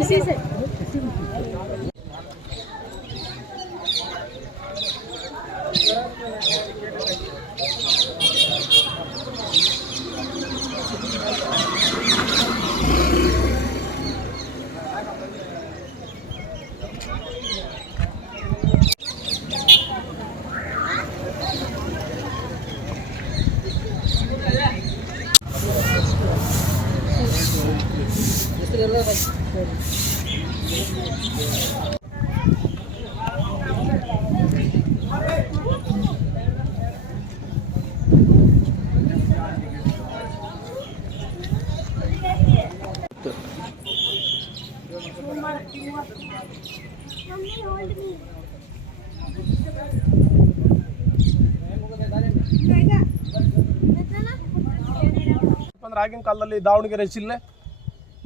इसी से ಆಗಿನ ಕಾಲದಲ್ಲಿ ದಾವಣಗೆರೆ ಜಿಲ್ಲೆ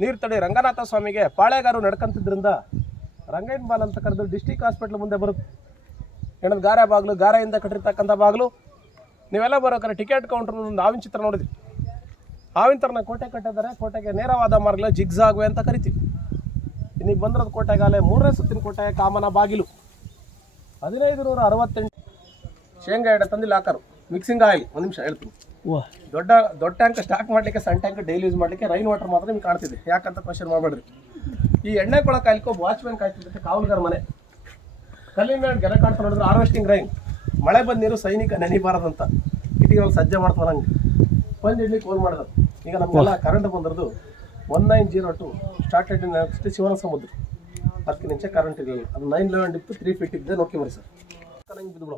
ನೀರು ತಡೆ ರಂಗನಾಥ ಸ್ವಾಮಿಗೆ ಪಾಳೆಗಾರರು ನಡ್ಕೊಂತಿದ್ರಿಂದ ರಂಗೈನ್ ಬಾಲ್ ಅಂತ ಕರೆದು ಡಿಸ್ಟಿಕ್ ಹಾಸ್ಪಿಟ್ಲ್ ಮುಂದೆ ಬರುತ್ತೆ. ಹೆಣ್ಣದ ಗಾರೆ ಬಾಗಿಲು, ಗಾರೆಯಿಂದ ಕಟ್ಟಿರ್ತಕ್ಕಂಥ ಬಾಗಿಲು. ನೀವೆಲ್ಲ ಬರೋಕ್ರೆ ಟಿಕೆಟ್ ಕೌಂಟರ್ ಒಂದು ಹಾವಿನ ಚಿತ್ರ ನೋಡಿದ್ವಿ. ಹಾವಿನ ಥರನ ಕೋಟೆ ಕಟ್ಟಿದ್ದಾರೆ. ಕೋಟೆಗೆ ನೇರವಾದ ಮಾರ್ಗಲ ಜಿಗ್ಜಾಗ್ವೆ ಅಂತ ಕರಿತೀವಿ. ಇನ್ನೀಗ ಬಂದಿರೋದು ಕೋಟೆಗಾಲೆ 3ನೇ ಸುತ್ತಿನ ಕೋಟೆ ಕಾಮನ ಬಾಗಿಲು. 1568 ಶೇಂಗಾ ಎಡೆ ತಂದಿಲ್ಲ ಹಾಕರು. Mixing oil. ಒಂದು ನಿಮಿಷ ಹೇಳ್ತೀನಿ. ದೊಡ್ಡ ಟ್ಯಾಂಕ್ ಸ್ಟಾಕ್ ಮಾಡಲಿಕ್ಕೆ, ಸಣ್ಣ ಟ್ಯಾಂಕ್ ಡೈಲಿ ಯೂಸ್ ಮಾಡಲಿಕ್ಕೆ, ರೈನ್ ವಾಟರ್ ಮಾತ್ರ ನಿಮ್ಗೆ ಕಾಣ್ತಿದೆ. ಯಾಕಂತ ಕ್ವಶನ್ ಮಾಡಬೇಡ್ರಿ. ಈ ಎಣ್ಣೆ ಕೊಳ ಕಾಯ್ಲಿಕ್ಕೆ ಒಬ್ಬ ವಾಚ್ಮ್ಯಾನ್ ಕಾಯ್ತಿದ್ದಕ್ಕೆ ಕಾವಲುಗಾರ ಮನೆ. ಕಲ್ಲಿನ ಮೇಲೆ ಗೆರೆ ಕಾಣ್ತಾ ನೋಡಿದ್ರೆ ಹಾರ್ವೆಸ್ಟಿಂಗ್ ರೈನ್, ಮಳೆ ಬಂದ ನೀರು ಸೈನಿಕ ನೆನಿಬಾರದಂತ ಇಟ್ಟಿಗೆಲ್ಲ ಸಜ್ಜೆ ಮಾಡ್ತಾರೆ. ನಂಗೆ ಬಂದು ಇಡ್ಲಿಕ್ಕೆ ಫೋನ್ ಮಾಡಿದ್ರು. ಈಗ ನಮಗೆಲ್ಲ ಕರೆಂಟ್ ಬಂದಿರೋದು 1902 ಸ್ಟಾರ್ಟೆಡ್ ನೆಕ್ಸ್ಟ್ ಶಿವನ ಸಮುದ್ರ. ಅದಕ್ಕೆ ಮುಂಚೆ ಕರೆಂಟ್ ಇರಲಿಲ್ಲ. ಅದು 911 ಇತ್ತು, 3 ಫೀಟ್ ಇದ್ದೆ. ನೋಡ್ಕಿ ಮರಿ ಸರ್. ಬಿದ್ದುಬಿಡು.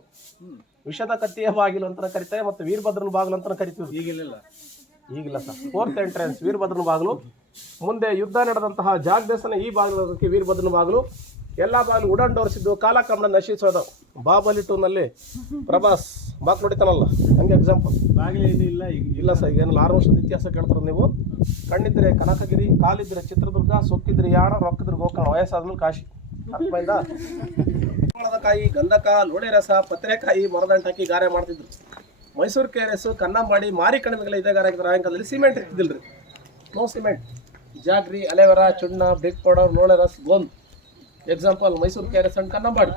ವಿಷದ ಕತ್ತಿಯ ಬಾಗಿಲು ಅಂತ ಕರಿತಾರೆ, ಮತ್ತು ವೀರಭದ್ರನ ಬಾಗಿಲು ಅಂತ ಕರಿತೀವಿ. ಈಗಿಲ್ಲ ಸರ್. 4th ಎಂಟ್ರೆನ್ಸ್ ವೀರಭದ್ರನ ಬಾಗಿಲು. ಮುಂದೆ ಯುದ್ಧ ನಡೆದಂತಹ ಜಾಗದೇಶನ ಈ ಬಾಗಿಲಕ್ಕೆ ವೀರಭದ್ರನ ಬಾಗಿಲು. ಎಲ್ಲ ಬಾಗಿಲು ವುಡನ್ ಡೋರ್ಸ್ ಇದ್ದು ಕಾಲಕ್ರಮಣ ನಶಿಸೋದು. ಬಾಹುಬಲಿ 2ನಲ್ಲಿ ಪ್ರಭಾಸ್ ಬಾಕ್ ನೋಡಿತಾನಲ್ಲ, ಹಂಗೆ ಎಕ್ಸಾಂಪಲ್. ಇಲ್ಲ ಸರ್, ಈಗೇನಲ್ಲ 6 ವರ್ಷದ ಇತಿಹಾಸ ಕೇಳ್ತಾರೆ ನೀವು. ಕಣ್ಣಿದ್ರೆ ಕನಕಗಿರಿ, ಕಾಲಿದ್ರೆ ಚಿತ್ರದುರ್ಗ, ಸೊಕ್ಕಿದ್ರೆ ಯಾಣ, ರೊಕ್ಕಿದ್ರೆ ಗೋಕರ್ಣ, ವಯಸ್ಸಾದ್ಮೇಲೆ ಕಾಶಿ. ಕಾಯಿ, ಗಂಧಕ, ಲೋಳೆ ರಸ, ಪತ್ರೆಕಾಯಿ, ಮರದಂಟ ಹಾಕಿ ಗಾರೆ ಮಾಡ್ತಿದ್ರು. ಮೈಸೂರು KRS, ಕನ್ನಂಬಾಡಿ, ಮಾರಿ ಕಣಿವೆಗಳ ಇದೇ ಗಾರೆ ಆಗಿದ್ರು. ಆಯಂಕಾಲದಲ್ಲಿ ಸಿಮೆಂಟ್ ಇರ್ತಿದ್ದಿಲ್ರಿ. No cement. ಜಾಗ್ರಿ, ಅಲೆವೆರಾ, ಚುಣ್ಣ, ಬೇಕ್ ಪೌಡರ್, ಲೋಳೆ ರಸ, ಗೋಂದ್. Example Mysuru KRS and Kannambadi.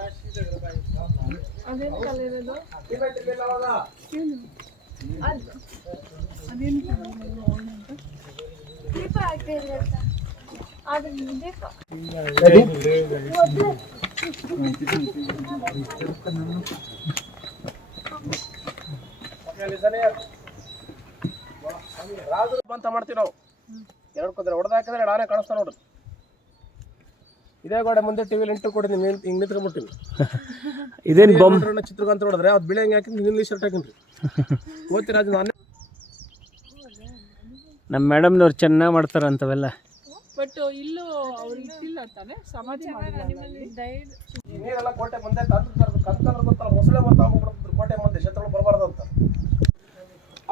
ಅಂತ ಮಾಡ್ತೀವಿ ನಾವು. 2 ಕುದ್ರೆ ಹೊಡೆದಾಕಿದ್ರೆ 2 ಆನೆ ಕಾಣಿಸ್ತಾ ನೋಡ್ರಿ. ಇದೇ ಗೋಡೆ ಮುಂದೆ ಟಿವಿಲಿ ಇಂಟು ಕೊಡಿ. ಹಿಂಗೆ ನಿಂತ್ಕೊಂಡ್ಬಿಟ್ಟಿವಿ. ಇದೇನು ಬೊಮ್ಮ ಚಿತ್ರಗಂತ ನೋಡಿದ್ರೆ ಅದು ಬಿಳಿ ಹಂಗೆ ಹಾಕಿದ್ರೆ ನೀಲಿ ಶರ್ಟ್ ಹಾಕಿನ್ರಿ. ಓದ್ತೀರ ಅದು ನಾನೇ. ನಮ್ಮ ಮೇಡಮ್ನವ್ರು ಚೆನ್ನಾಗಿ ಮಾಡ್ತಾರೆ ಅಂತವೆಲ್ಲ. ಬಟ್ ಇಲ್ಲೂ ಅವ್ರು ಇಟ್ಟಿಲ್ಲ ಅಂತಾನೆ ಸಮಾಧಿ ಮಾಡಿಲ್ಲ. ನೀರೆಲ್ಲ ಕೋಟೆ ಮುಂದೆ ಕಂತಂದ್ರೆ ಗೊತ್ತಲ್ಲ, ಮೊಸಳೆ ಮತ್ತು ಹೋಗ್ಬಿಡ್ತಿದ್ರು ಕೋಟೆ ಮುಂದೆ, ಶತ್ರುಗಳು ಬರಬಾರ್ದು ಅಂತ.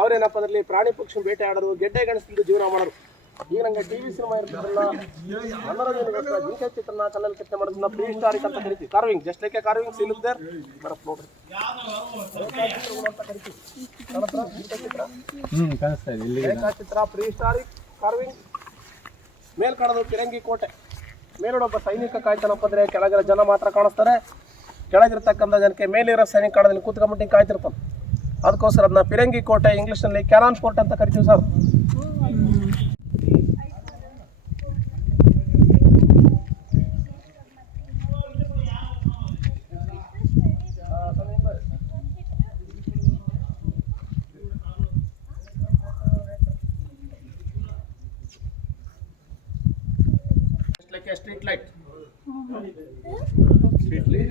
ಅವ್ರೇನಪ್ಪ ಅದರಲ್ಲಿ ಪ್ರಾಣಿ ಪಕ್ಷಿ ಬೇಟೆ ಆಡೋರು, ಗೆಡ್ಡೆ ಗಣಿಸ್ತಿದ್ದು ಜೀವನ ಮಾಡೋರು. ಈಗ ನಂಗೆ ಟಿವಿ ಸಿನಿಮಾ ಇರ್ತಿದ್ರಲ್ಲ, ಮನೋರಂಜನೆ ಜಿಂಕೆ ಚಿತ್ರನ ಕಲ್ಲಲ್ಲಿ ಕೆತ್ತನೆ ಮಾಡೋದನ್ನ ಪ್ರೀ ಹಿಸ್ಟಾರಿಕ್ ಅಂತ ಕರಿತೀವಿ. Carving, just like a carving seal there ಬರತ್ ನೋಡ್ರಿ. ರೇಖಾಚಿತ್ರ, ಪ್ರೀ ಹಿಸ್ಟಾರಿಕ್, ಕಾರ್ವಿಂಗ್. ಮೇಲ್ ಕಾಣೋದು ಪಿರಂಗಿ ಕೋಟೆ. ಮೇಲೊಬ್ಬ ಸೈನಿಕ ಕಾಯ್ತಾನಪ್ಪ ಅಂದ್ರೆ ಕೆಳಗಿರೋ ಜನ ಮಾತ್ರ ಕಾಣಿಸ್ತಾರೆ. ಕೆಳಗಿರ್ತಕ್ಕಂಥ ಜನಕ್ಕೆ ಮೇಲಿರೋ ಸೈನಿಕ ಕಾಣೋದಲ್ಲಿ ಕೂತ್ಕೊಂಡ್ಬಿಟ್ಟು ಕಾಯ್ತಿರ್ತಾನೆ. ಅದಕ್ಕೋಸ್ಕರ ಅದನ್ನ ಪಿರಂಗಿ ಕೋಟೆ, ಇಂಗ್ಲೀಷ್ನಲ್ಲಿ ಕ್ಯಾನಾನ್ ಫೋರ್ಟ್ ಅಂತ ಕರಿತೀವಿ sir. like a street light. Street light.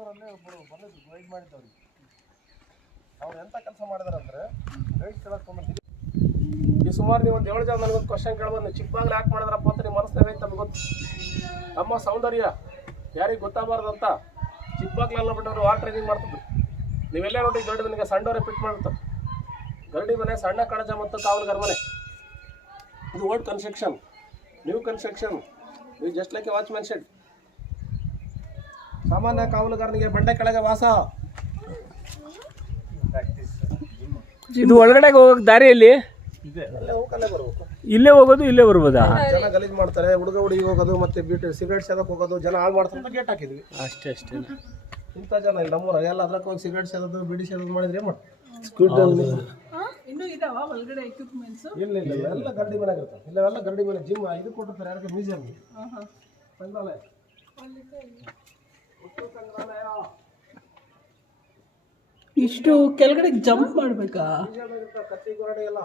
ಬೆಂಗಳೂರಲ್ಲೇ ಒಬ್ಬರು ಬಂದಿದ್ದು ಗೈಡ್ ಮಾಡಿದ್ದವ್ರಿಗೆ. ಅವ್ರು ಎಂಥ ಕೆಲಸ ಮಾಡಿದಾರೆ ಅಂದರೆ ಗೈಡ್ ಕೇಳಕ್ಕೆ ಈ ಸುಮಾರು ನೀವು ಒಂದು 7 ಜನ ನನಗೊಂದು ಕ್ವಶನ್ ಕೇಳ್ಬೋದು, ಚಿಕ್ಕಬಾಗ್ಲು ಯಾಕೆ ಮಾಡಿದ್ರಪ್ಪ ಅಂತ ನಿಮ್ಮ ಮನಸ್ಸಿನಾಗ ಐತೆ ನಮ್ಗೆ ಗೊತ್ತು. ನಮ್ಮ ಸೌಂದರ್ಯ ಯಾರಿಗೆ ಗೊತ್ತಾಗಬಾರ್ದಂತ ಚಿಕ್ಕಬಾಗ್ಲೆಲ್ಲ ಬಿಟ್ಟವ್ರು ವಾಲ್ ಟ್ರೈನಿಂಗ್ ಮಾಡ್ತಿದ್ರು. ನೀವೆಲ್ಲ ನೋಡಿ ಗರಡಿ ಮನೆಗೆ ಸಣ್ಣವರೇ ಫಿಟ್ ಮಾಡಿರ್ತಾರೆ. ಗರಡಿ ಮನೆ, ಸಣ್ಣ ಕಣಜ ಮತ್ತು ಕಾವಲುಗಾರ ಮನೆ. ಇದು ಓಲ್ಡ್ ಕನ್ಸ್ಟ್ರಕ್ಷನ್, ನ್ಯೂ ಕನ್ಸ್ಟ್ರಕ್ಷನ್. ಇದು just like A watchman shed. ಸಾಮಾನ್ಯ ಕಾವಲುಗಾರನಿಗೆ ಬಂಡೆ ಕೆಳಗೆ ವಾಸ. ಇದು ಒಳಗಡೆ ಹೋಗೋಕೆ ದಾರಿಯಲ್ಲಿ ಅಲ್ಲೇ ಹೋಗಲ್ಲೇ ಬರ್ಬೇಕು. ಇಲ್ಲೇ ಹೋಗೋದು ಇಲ್ಲೇ ಬರ್ಬೋದಾ? ಜನ ಗಲೀಜ್ ಮಾಡ್ತಾರೆ, ಹುಡುಗ ಹುಡುಗಿ ಹೋಗೋದು ಮತ್ತೆ ಸಿಗರೇಟ್ ಸೇದಕ್ಕೆ ಹೋಗೋದು, ಜನ ಹಾಳು ಮಾಡ್ತಾರೆ ಅಂತ ಗೇಟ್ ಹಾಕಿದ್ವಿ. ಅಷ್ಟೇ ಇಂಥ ಜನ ಇಲ್ಲ ನಮ್ಮೂರ ಎಲ್ಲ ಅದ್ರಕ್ಕೆ ಹೋಗಿ ಸಿಗರೇಟ್ ಸೇದೋದು ಬಿಡಿ ಸೇದೋದು ಮಾಡಿದ್ರೆ ಮಾಡಿ ಇನ್ನೂ ಇದಾವ ಒಳಗಡೆ ಎಕ್ವಿಪ್ಮೆಂಟ್ಸ್? ಇಲ್ಲ ಎಲ್ಲ ಗರಡಿ ಮನೆ ಇರ್ತಾರೆ. ಇಲ್ಲೆಲ್ಲ ಗರಡಿ ಮನೆ ಜಿಮ್ ಇದು ಕೊಟ್ಟಿರ್ತಾರೆ. ಯಾರಿಗೆ ಮ್ಯೂಸಿಯಂ ಸಂಗ್ರಹಾಲಯ. ಇಷ್ಟು ಕೆಳಗಡೆ ಜಂಪ್ ಮಾಡ್ಬೇಕಾ? ಕತ್ತಿ ಗೊರಡೆ ಎಲ್ಲ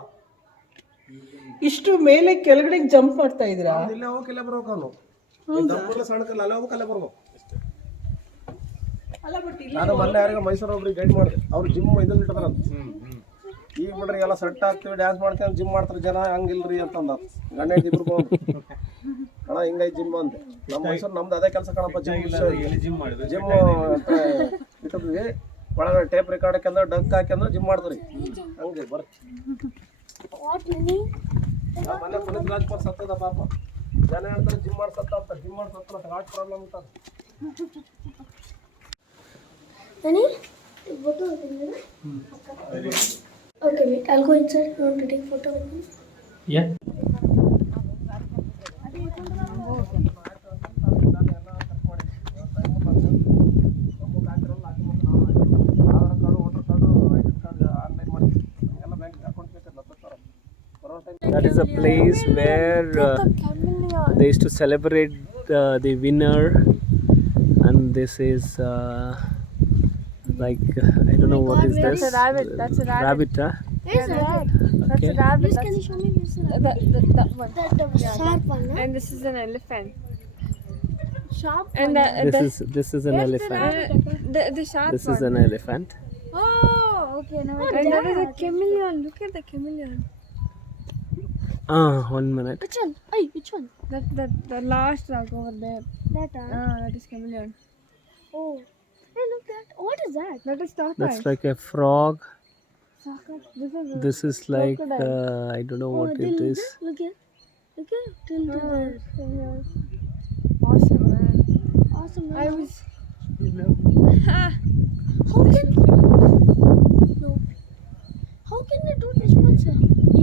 ಇಷ್ಟು ಮೇಲೆ ಕೆಳಗಡೆ ಜಂಪ್ ಮಾಡ್ತಾ ಇದ್ರಾ? ಇಲ್ಲೇ ಹೋಗಲ್ಲ ಬರ್ಬೇಕು. ಅವನು ದಪ್ಪಲ್ಲ ಸಣ್ಣಕಲ್ಲ ಅಲ್ಲೇ ಹೋಗಲ್ಲ ಬರ್ಬೇಕು. ನಾನು ಮೊನ್ನೆ ಯಾರಿಗ ಮೈಸೂರು ಒಬ್ರಿಗೆ ಗೈಡ್ ಮಾಡಿದೆ. ಅವ್ರು ಜಿಮ್ ಇದನ್ನ ಇಟ್ಟಾರಂತ. ಈಗ ಬಿಡ್ರಿ ಎಲ್ಲ ಸೆಟ್ ಆಗ್ತೀವಿ, ಡ್ಯಾನ್ಸ್ ಮಾಡ್ತೀವಿ, ಜಿಮ್ ಮಾಡ್ತಾರೆ ಜನ. ಹಂಗಿಲ್ರಿ ಅಂತಂದ ಗಂಡ ಇಬ್ರು ಅಣ್ಣ ಹಿಂಗೈ ಜಿಮ್ ಅಂತೆ. ನಮ್ಮ ಮೈಸೂರು ನಮ್ದು ಅದೇ ಕೆಲಸ ಕಣಪ್ಪ. ಜಿಮ್ ಇಟ್ಟಿದ್ವಿ ಒಳಗಡೆ ಟೇಪ್ ರೆಕಾರ್ಡ್ ಹಾಕಂದ್ರೆ ಡಂಕ್ ಹಾಕಂದ್ರೆ ಜಿಮ್ ಮಾಡ್ತಾರೆ. ಹಂಗೆ ಬರ್ರಿ ಮನೆ ಪುನೀತ್ ರಾಜ್ಕುಮಾರ್ ಸತ್ತದ ಪಾಪ. ಜನ ಹೇಳ್ತಾರೆ ಜಿಮ್ ಮಾಡಿ ಸತ್ತ ಅಂತ. ಜಿಮ್ ಮಾಡಿ ಸತ್ತ ಹಾರ್ಟ್ ಪ್ರಾಬ್ಲಮ್ ಅಂತ. Okay, wait. I'll go inside. You want to take photo with me? Yeah. That is a place where they used to celebrate the winner, and this is like I don't know what is this. That's a rabbit. That's a rabbit. Rabbit, huh? Where's the rabbit? That's Okay. a rabbit. Please, can you show me where's the rabbit? That one. That sharp one, huh? And this is an elephant. Sharp And one. This is an elephant. the sharp This one. is an elephant. Oh, okay. Now and that is a chameleon. Look at the chameleon. One minute. Which one? Hey, which one? The last rock over there. That one. That is chameleon. Oh. Hey, look that. What is that? That is tortoise. That's like a frog. This is This is like crocodile. I don't know what it is. Look at. Look at. Till there. Awesome, man. Awesome. I Man. was. How can? No. How can they do this much?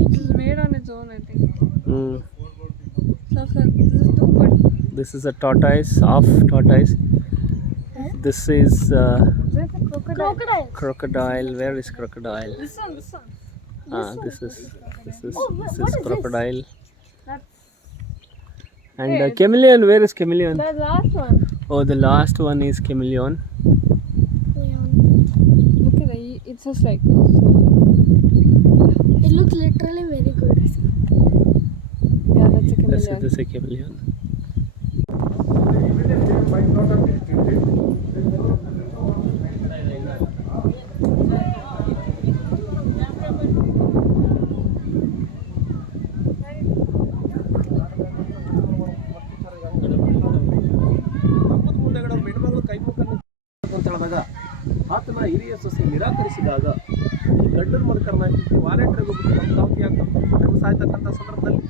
It is made on its own, I think. Mm. This is too good. This is a tortoise, half tortoise. This is There's a crocodile. Crocodile. crocodile. Where is crocodile? This one. This is Oh, what is crocodile. That's And chameleon. Where is chameleon? the last one. Oh, the last one is chameleon. Look at it. It's just like. It looks literally very good. Yeah, that's a chameleon. This is a chameleon. ಅಂತ ಹೇಳಿದಾಗ ಆತನ ಹಿರಿಯ ಸೊಸೆ ನಿರಾಕರಿಸಿದಾಗ ಈ ಗಂಡನ ಮದಕರನ್ನ ವಾಲೆಂಟ್ರಿಗೆ ಧಮಕಾವತಿ ಆಗ್ತದೆ. ಸಾಯ್ತಕ್ಕಂಥ ಸಂದರ್ಭದಲ್ಲಿ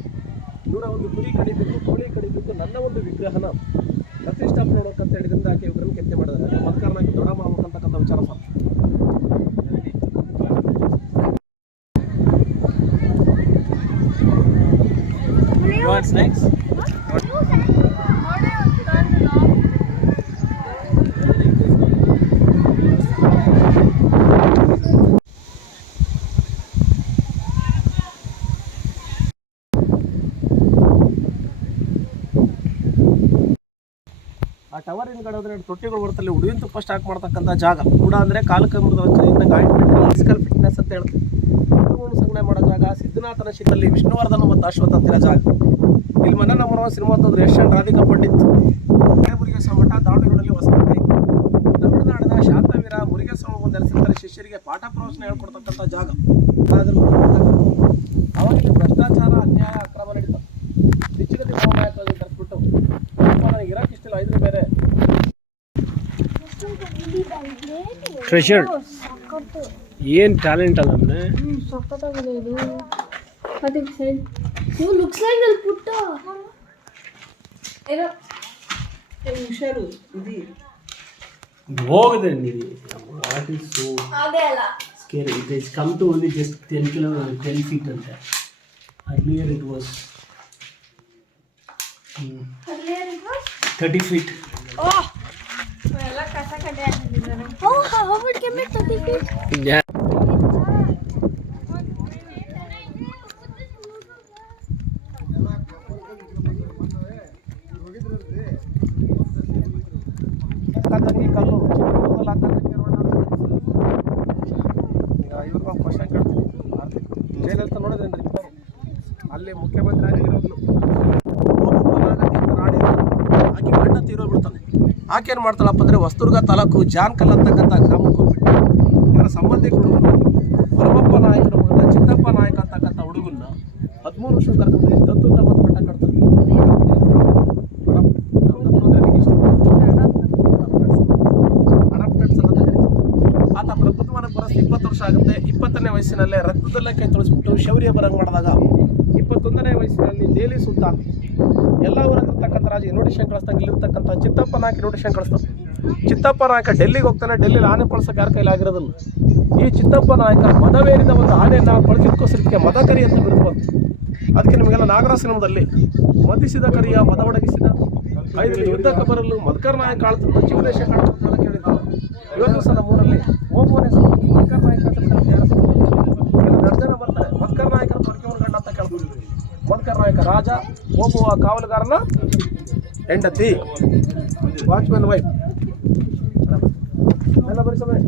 101 ಕುರಿ ಕಡಿಬೇಕು, ಕೋಳಿ ಕಡಿಬೇಕು, ನನ್ನ ಒಂದು ವಿಗ್ರಹನ ಪ್ರತಿಷ್ಠಾಪನೆ ನೋಡೋಕ್ಕಂತ ಹೇಳಿದ್ರಿಂದ ಆಕೆ ಇವ್ರನ್ನ ಕೆತ್ತೆ ಮಾಡಿದ್ದಾರೆ. ಮದಕರನಾಗಿ ದೊಡ್ಡ ಮಾಡ್ಬೇಕಂತಕ್ಕಂಥ ವಿಚಾರ ಸರ್. What's next? ಆ ಟವರ್ ಹಿಂದ್ಗಡೆ ಹೋದ್ರೆ ತೊಟ್ಟಿಗಳು ಬರ್ತಲ್ಲಿ ಉಡುವಿನ ತುಪ್ಪ ಸ್ಟಾರ್ಟ್ ಮಾಡ್ತಕ್ಕಂಥ ಜಾಗ ಕೂಡ ಅಂದರೆ ಕಾಲಕಮೃತ ವಚನೆಯಿಂದ ಫಿಸಿಕಲ್ ಫಿಟ್ನೆಸ್ ಅಂತ ಹೇಳ್ತೀವಿ. ಮೃತಗಳನ್ನು ಸಂಗ್ರಹ ಮಾಡೋ ಜಾಗ. ಸಿದ್ಧನಾಥನ ಶಿಖರಲ್ಲಿ ವಿಷ್ಣುವರ್ಧನ ಮತ್ತು ಅಶ್ವತ್ಥ ಹತ್ತಿರ ಜಾಗ. ಇಲ್ಲಿ ಮನ ನಮ್ಮ ಸಿನಿಮಾ ತಂದ್ರೆ ಯಶ್ ಅಂಡ್ ರಾಧಿಕಾ ಪಂಡಿತ್. ಕಲಬುರಗಿ ಮಠ ದಾವಣಗೆರೆಯಲ್ಲಿ ಹೊಸಕೋಟೆ. ತಮಿಳುನಾಡು ಶಾಂತವೀರ ಮುರುಗೇಸ್ವಾಮಿ ಬಂದು ನೆಲೆಸಿರ್ತಾರೆ. ಶಿಷ್ಯರಿಗೆ ಪಾಠ ಪ್ರವಚನ ಹೇಳ್ಕೊಡ್ತಕ್ಕಂಥ ಜಾಗ. ಅವಾಗ ಇಲ್ಲಿ ಭ್ರಷ್ಟಾಚಾರ, ಅನ್ಯಾಯ, ಅಕ್ರಮ ನಡೀತದೆ. ಬಿಚ್ಚುಗತ್ತಿ ನಾಯಕರಾಗಿ ಕರೆಸ್ಬಿಟ್ಟು ನನಗೆ ಇರಕ್ಕೆ ಇಷ್ಟಿಲ್ಲ, ಐದು ಬೇರೆ ಟ್ರೆಷರ್ ಏನು ಟ್ಯಾಲೆಂಟ್ ಅಲ್ಲ ಅಂದರೆ. ಸಖತ್ತಾಗಿದೆ ಇದು. ಮತ್ತೆ ಸೈಡ್ ನೀವು ಲುಕ್ಸ್ ಲೈಕ್ ಅಲ್ಲಿ ಪುಟ್ಟ ಏನೋ ಹುಷಾರು ಇದು ಹೋಗಿದೆ ನೀನು. ವಾಟ್ ಈಸ್ ಸೋ ಅದೇ ಅಲ್ಲ scary. It is come to only just 10 feet ಅಂತೆ. Earlier it was 30 feet. ಎಲ್ಲ ಕಸ ಕಡ್ಡೆ ಹಾಕಿದ್ದಾರೆ. Oh, how it came at 30 feet? Yeah. ತಂಗಿ ಕಲ್ಲು ಚಿಕ್ಕಮಗಳೂರಲ್ಲಿ ಹಾಕಂತಂಗಿ ರೋಡ್ ಈಗ ಇವ್ರಿಗೊಂದು ಕ್ವಶನ್ ಕೇಳ್ತೀನಿ. ಜಯಲಲಿತಾ ನೋಡಿದ್ರೇನ್ರಿ? ಅಲ್ಲಿ ಮುಖ್ಯಮಂತ್ರಿ ಆಗಿರೋದು ರಾಣಿ ಆಕೆ ಗಂಡ ತೀರೋಗ್ಬಿಡ್ತಾನೆ. ಆಕೆ ಏನು ಮಾಡ್ತಾಳಪ್ಪ ಅಂದರೆ ಹೊಸದುರ್ಗ ತಾಲೂಕು ಜಾನ್ಕಲ್ ಅಂತಕ್ಕಂಥ ಗ್ರಾಮಕ್ಕೆ ಹೋಗ್ಬಿಟ್ಟು ಇವರ ಸಂಬಂಧಿಕ ಹುಡುಗರು ಪರಮಪ್ಪ ನಾಯಕನ ಮಗನ ಚಿತ್ತಪ್ಪ ನಾಯಕ ಅಂತಕ್ಕಂಥ ಹುಡುಗನ್ನ 13 ವರ್ಷ ಕರ್ಕೊಂಡು ದತ್ತು ಅಂತ ಒಂದು ಮಟ್ಟ ಕಟ್ತಾರೆ. ಆತ ಪ್ರಬುದ್ಧವನಕ್ಕೆ ಬರೋದು 20 ವರ್ಷ ಆಗುತ್ತೆ. 20ನೇ ವಯಸ್ಸಿನಲ್ಲೇ ರಕ್ತದಲ್ಲೇ ಕೈ ತೊಳಿಸ್ಬಿಟ್ಟು ಶೌರ್ಯ ಬರಂಗ್ ಮಾಡಿದಾಗ 21ನೇ ವಯಸ್ಸಿನಲ್ಲಿ ದೆಹಲಿ ಸುಲ್ತಾನ್ ಎಲ್ಲ ಊರಾಗಿರ್ತಕ್ಕಂಥ ರಾಜ ಇನ್ವಿಟೇಷನ್ ಕಳಿಸ್ದಂಗೆ ಇಲ್ಲಿರ್ತಕ್ಕಂಥ ಚಿತ್ತಪ್ಪ ನಾಯಕ ಇನ್ವಿಟೇಷನ್ ಕಳಿಸ್ತಾನೆ. ಚಿತ್ತಪ್ಪ ನಾಯಕ ಡೆಲ್ಲಿಗೆ ಹೋಗ್ತಾನೆ. ಡೆಲ್ಲಿಲಿ ಆನೆ ಪಳ್ಸೋಕೆ ಯಾರ ಕೈಲಿ ಆಗಿರೋದಿಲ್ಲ. ಈ ಚಿತ್ತಪ್ಪ ನಾಯಕ ಮದವೇರಿದ ಒಂದು ಆನೆಯನ್ನು ಪಳಗಿಟ್ಕೋಸಲಿಕ್ಕೆ ಮದಕರಿ ಅಂತ ಬಿರುದು ಬಂತು. ಅದಕ್ಕೆ ನಿಮಗೆಲ್ಲ ನಾಗರ ಸಿನಿಮಾದಲ್ಲಿ ಮದಿಸಿದ ಕರಿಯ ಮದ ಒಡಗಿಸಿದ 5 ಯುದ್ಧಕ್ಕೆ ಬರಲು ಮದಕರ್ ನಾಯಕ ಆಳ್ತಂತ ಜೀವದೇಶ ಕಾಣ್ತಂತ ಕೇಳಿದ್ರು. ಇವತ್ತು ಸಹ ನಮ್ಮೂರಲ್ಲಿ ಓಬುವನೇ ಮದಕರ್ ನಾಯಕ ಅಂತ ಜನ ಬರ್ತಾರೆ. ಮದಕರ್ ನಾಯಕನ ತೊಡಕೆ ಗಂಡ ಅಂತ ಕೇಳ್ಬೋದು. ಮದಕರ್ ನಾಯಕ ರಾಜ, ಓಬುವ ಕಾವಲುಗಾರನ ಹೆಂಡತಿ, ವಾಚ್ಮನ್ ವೈಫ್ ಎಲ್ಲ ಬರೀ ಸಮಯ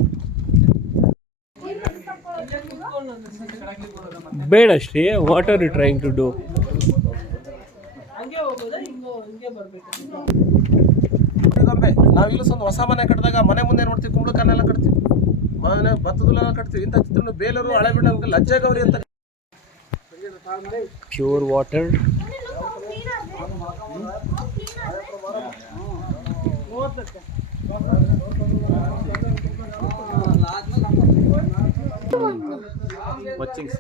ಬೇಡ Shri. What are you trying to do? ಹಂಗೆ ಹೋಗೋದಾ ಹಿಂಗೆ ಬರ್ಬೇಕು? ಗೊಂಬೆ ನಾವು ಇಲ್ಲಸೊಂದು ಹೊಸ ಮನೆ ಕಟ್ಟಿದಾಗ ಮನೆ ಮುಂದೆ ನೋಡ್ತೀವಿ, ಕುಂಬಳಕಾನೆಲ್ಲ ಕಟ್ತೀವಿ, ಮನೆ ಭತ್ತದಲ್ಲೆಲ್ಲ ಕಟ್ತೀವಿ. ಇಂಥ ಚಿತ್ರ ಬೇಲೂರು ಹಳೆಬೀಡು ನಮ್ಗೆ ಲಜ್ಜೆ ಗೌರಿ ಅಂತ. Pure water. ವಾಚಿಂಗ್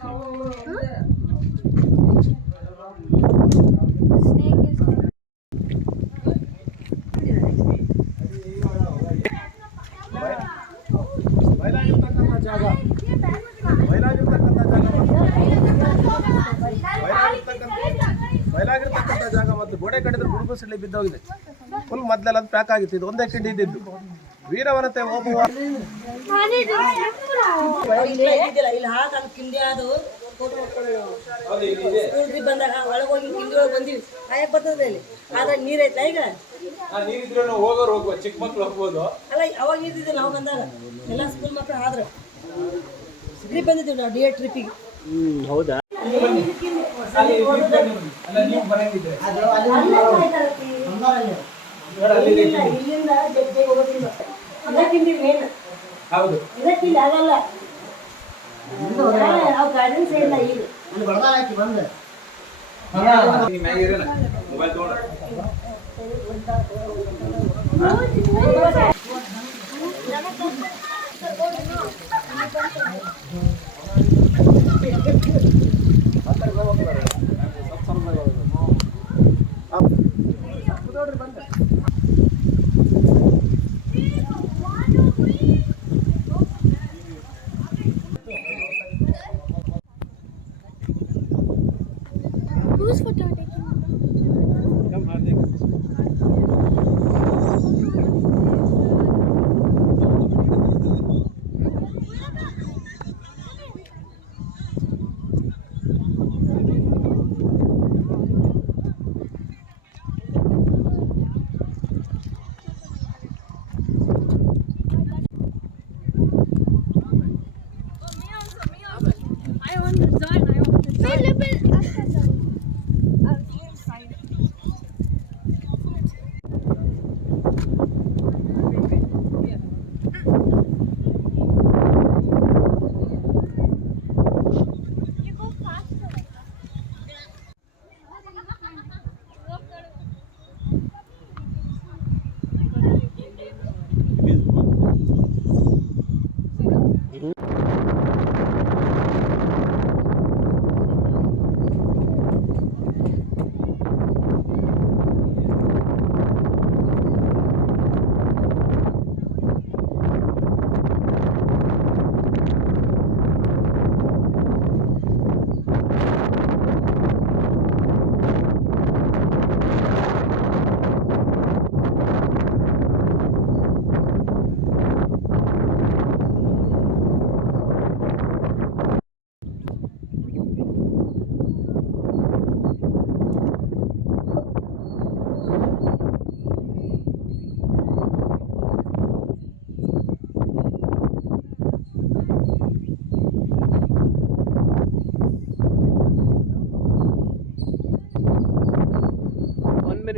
ಬಯಲಾಗಿರ್ತಕ್ಕಂಥ ಜಾಗ ಮತ್ತು ಗೋಡೆ ಕಡಿದ್ರೆ ಗುಡುಗು ಸಿಡ್ಲಿ ಬಿದ್ದೋಗಿದೆ. ಫುಲ್ ಮೊದಲೆಲ್ಲ ಅದು ಪ್ಯಾಕ್ ಆಗಿತ್ತು. ಇದು ಒಂದೇ ಕಿಂಡಿ ಇದ್ದಿದ್ದು. ವೀರವನತೆ ಹೋಗುವ ಇಲ್ಲಿ ಹಾಕಲು ಕಿಂಡಿ ಅದು ಬಂದಾಗ ಒಳಗೆ ಹೋಗಿ ಕಿಂಡಿ ಒಳಗೆ ಬಂದಿವಿ. ಆಯಕ್ ಬರ್ತದೆ ಇಲ್ಲಿ. ಆದ್ರೆ ನೀರ್ ಐತ್ಲ ಈಗ ಹೋಗೋರು ಚಿಕ್ಕ ಮಕ್ಳು ಹೋಗ್ಬೋದು. ಅಲ್ಲ ಅವಾಗ ಇದ್ದಿದ್ದಿಲ್ಲ ನಾವು ಬಂದಾಗ ಎಲ್ಲ ಸ್ಕೂಲ್ ಮಕ್ಕಳು ಆದ್ರೆ ಟ್ರಿಪ್ ಬಂದಿದ್ದೀವಿ ನಾವು DA ಟ್ರಿಪ್ಪಿಗೆ. ಹೌದಾ? ಇಲ್ಲಿಂದ ಜಗ್ಗೆ ಹೋಗೋದಿಲ್ಲ. ಇದಕ್ಕಿಂತ ಮೇನ್ ಇದಕ್ಕಿಲ್ಲ ಆಗಲ್ಲ. ನಾವು ಗಾರ್ಡನ್ಸ್ ಇಲ್ಲ ಈಗ Who's photo taking?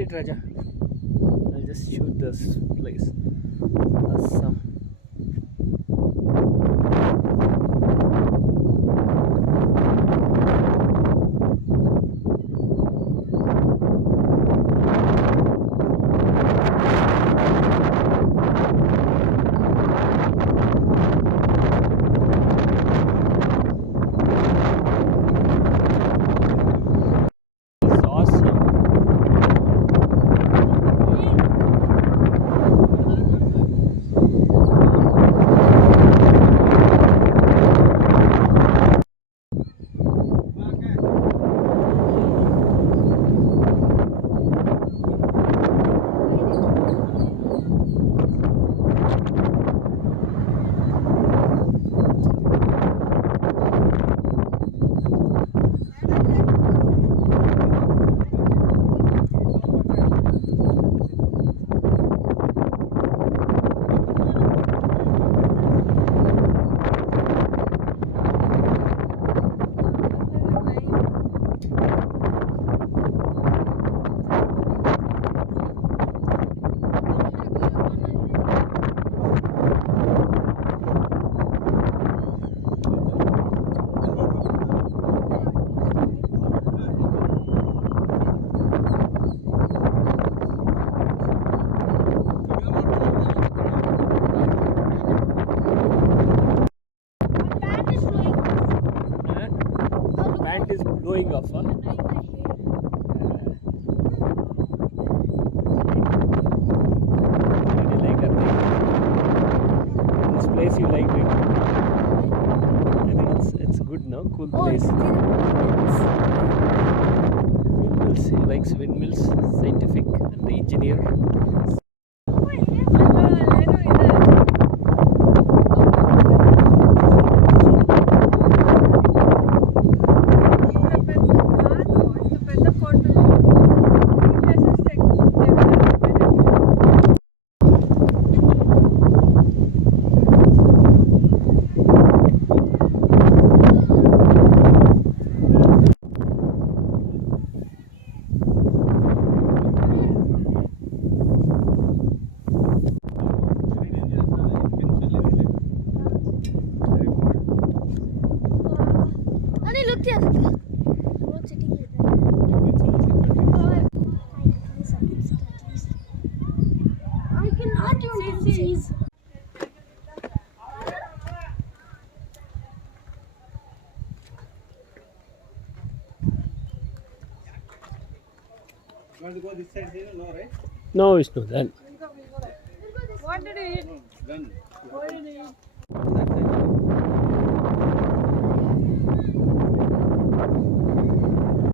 it, Raja. I'll just shoot this place. Awesome. It's awesome. Pant is blowing off, huh? Really like that thing. This place you like it. I think it's good now, cool place. Windmills, he likes windmills, scientific and engineer. look there. I'm sitting here. I cannot even cheese. You want to go this side here? No, right? No, Vishnu, done. What did you eat? No, done. What did you eat? That side.